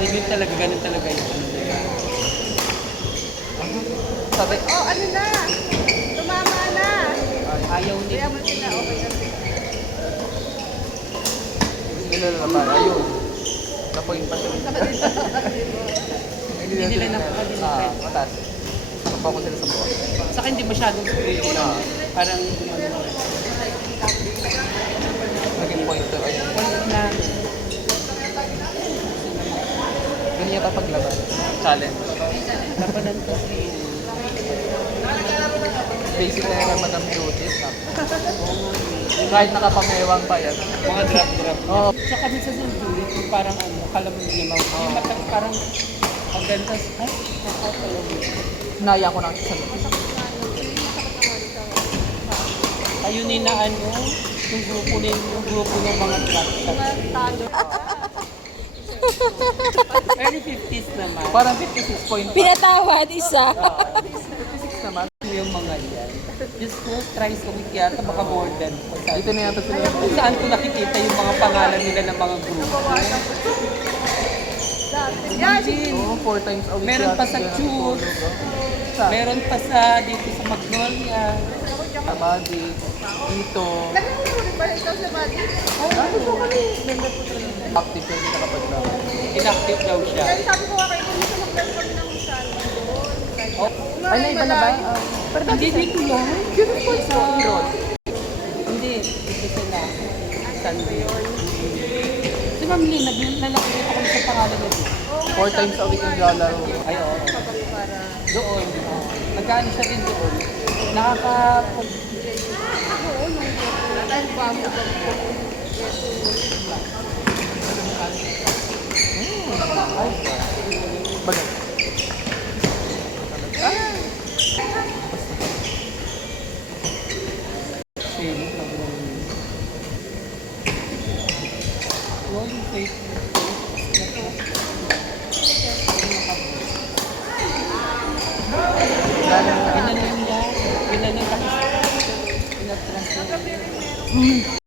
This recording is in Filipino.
Review talaga, ganun talaga yun. Sabi, Oh, ano na? Tumama na. ayaw Kaya nila. mo sila, okay na sila. Nila na ba? Ayun. Napoint pa siya. Hindi nila napakalimutan. Mataas. Nakapokus sila sa buwan. Sa akin, hindi masyadong security lang. Parang, Naging point to. Ayun. point na Ganyan yata paglaban. Challenge. labanan kasi. Basic na yung Madam Duties. Kahit nakapangewang pa yan. Mga drop-drop. Oo. Tsaka minsan sa jury, kung parang ano, akala mo hindi naman. Yung mata parang, ang ganda, ay, nakakalaw. Naya ko na sa Ayun na ano, yung grupo ng mga drop shot. Talo. Early 50s naman. Parang 56.5. Pinatawad isa. 56 naman. Yung mga yan. Just go, thrice a week yata, baka more than. Dito na yata sila. Kung saan ko nakikita yung mga pangalan nila ng mga grupo. Imagine, Oo, 4 times a week. Meron pa yata sa sila Chute. natutulog, no? meron pa sa dito sa Magnolia. Sa Badi. Dito. Naglaro rin ba ikaw sa body? Active yung hindi nakapaglaban. Inactive daw siya. Kaya sabi ko nga kayo, kung gusto maglaro kami ng sandal. Ay, naiba na ba? Pero Hindi dito yun. Ganun po sa Iron. Hindi, dito sila. Sunday. Si Ma'am Lee, nalakita ko sa pangalan niya dito. 4 times a week yung lalaro. Ay, oo. Para Doon. Nagkaano siya din doon. Nakakapag... dahil ba mo Bagay. Feeling na bro. Wow, yung fake. Ginanong yan. Ginanong kasi. Pinatranslate.